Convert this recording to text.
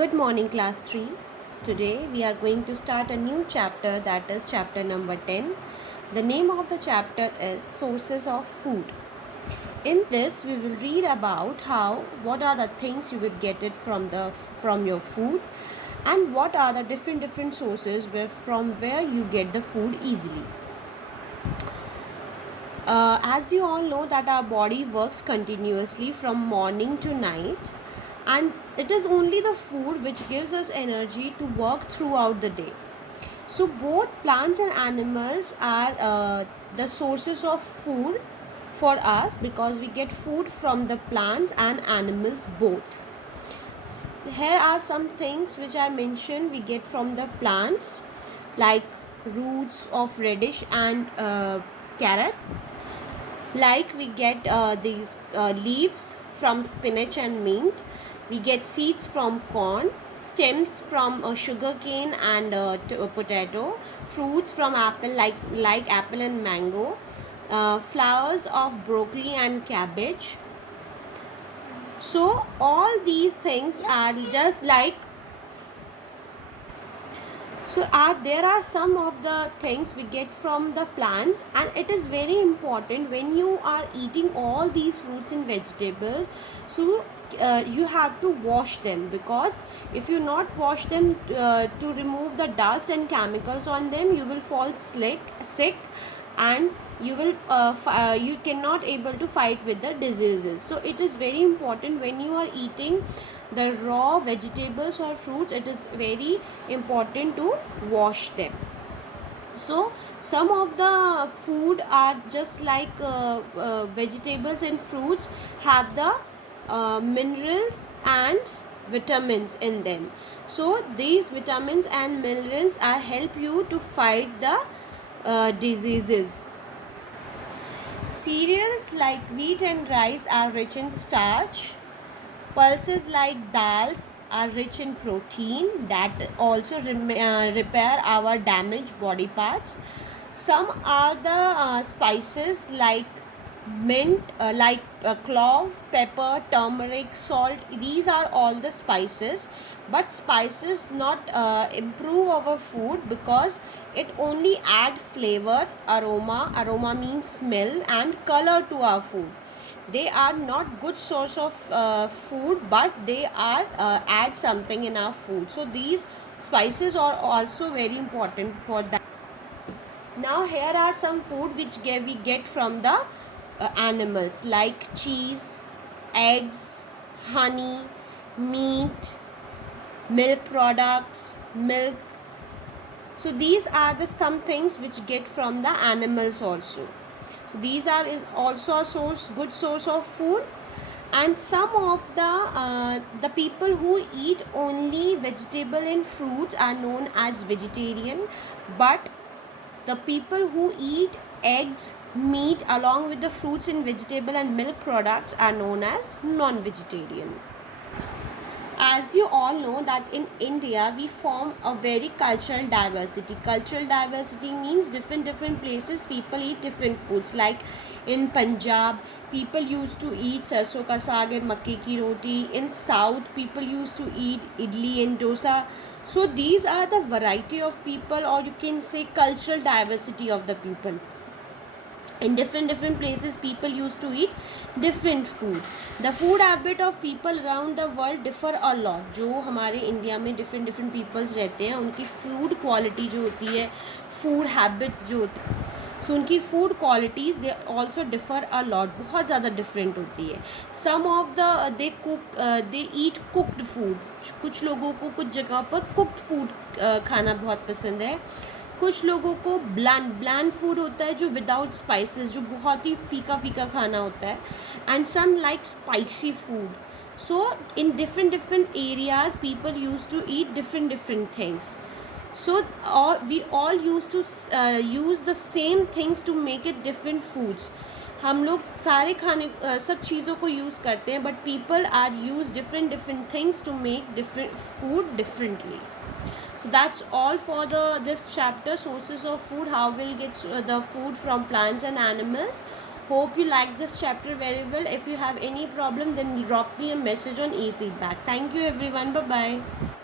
Good morning, class 3. Today we are going to start a new chapter, that is chapter number 10. The name of the chapter is Sources of Food. In this we will read about what are the things you will get it from your food, and what are the different sources from where you get the food easily. As you all know that our body works continuously from morning to night, and it is only the food which gives us energy to work throughout the day. So both plants and animals are the sources of food for us, because we get food from the plants and animals both. Here are some things which are mentioned we get from the plants, like roots of radish and carrot. Like we get these leaves from spinach and mint. We get seeds from corn, stems from sugar cane and potato, fruits from apple, like apple and mango, flowers of broccoli and cabbage. So all these things are just like there are some of the things we get from the plants, and it is very important when you are eating all these fruits and vegetables. So you have to wash them, because if you not wash them to remove the dust and chemicals on them, you will fall sick, and you cannot able to fight with the diseases. So it is very important when you are eating the raw vegetables or fruits, it is very important to wash them. So some of the food are just like vegetables and fruits have the minerals and vitamins in them. So these vitamins and minerals are help you to fight the diseases. Cereals like wheat and rice are rich in starch. Pulses like dals are rich in protein that also repair our damaged body parts. Some are the spices like mint, clove, pepper, turmeric, salt. These are all the spices, but spices not improve our food, because it only add flavor, aroma means smell, and color to our food. They are not good source of food, but they are add something in our food. So these spices are also very important for that. Now here are some food which we get from the animals, like cheese, eggs, honey, meat, milk products, milk. So these are the some things which get from the animals also. So these are is also a good source of food. And some of the people who eat only vegetable and fruits are known as vegetarian, but the people who eat eggs, meat along with the fruits and vegetable and milk products are known as non-vegetarian. As you all know that in India we form a very cultural diversity. Cultural diversity means different places people eat different foods. Like in Punjab, people used to eat sarson ka saag and makke ki roti. In South, people used to eat idli and dosa. So these are the variety of people, or you can say cultural diversity of the people. In different places people used to eat different food. The food habit of people around the world differ a lot. जो हमारे India में different peoples रहते हैं, उनकी food quality जो होती है, food habits जो होती है, so उनकी food qualities they also differ a lot, बहुत ज़्यादा different होती है. Some of the they eat cooked food. कुछ लोगों को कुछ जगह पर cooked food खाना बहुत पसंद है. कुछ लोगों को ब्लैंड फूड होता है जो विदाउट स्पाइसेस, जो बहुत ही फीका खाना होता है. And some like spicy food. So in different areas people use to eat different things. So we all use to use the same things to make it different foods. हम लोग सारे खाने सब चीज़ों को यूज़ करते हैं, but people are use different things to make different food differently. So that's all for this chapter, sources of food, how we'll get the food from plants and animals. Hope you like this chapter very well. If you have any problem, then drop me a message on e-feedback. Thank you everyone. Bye bye.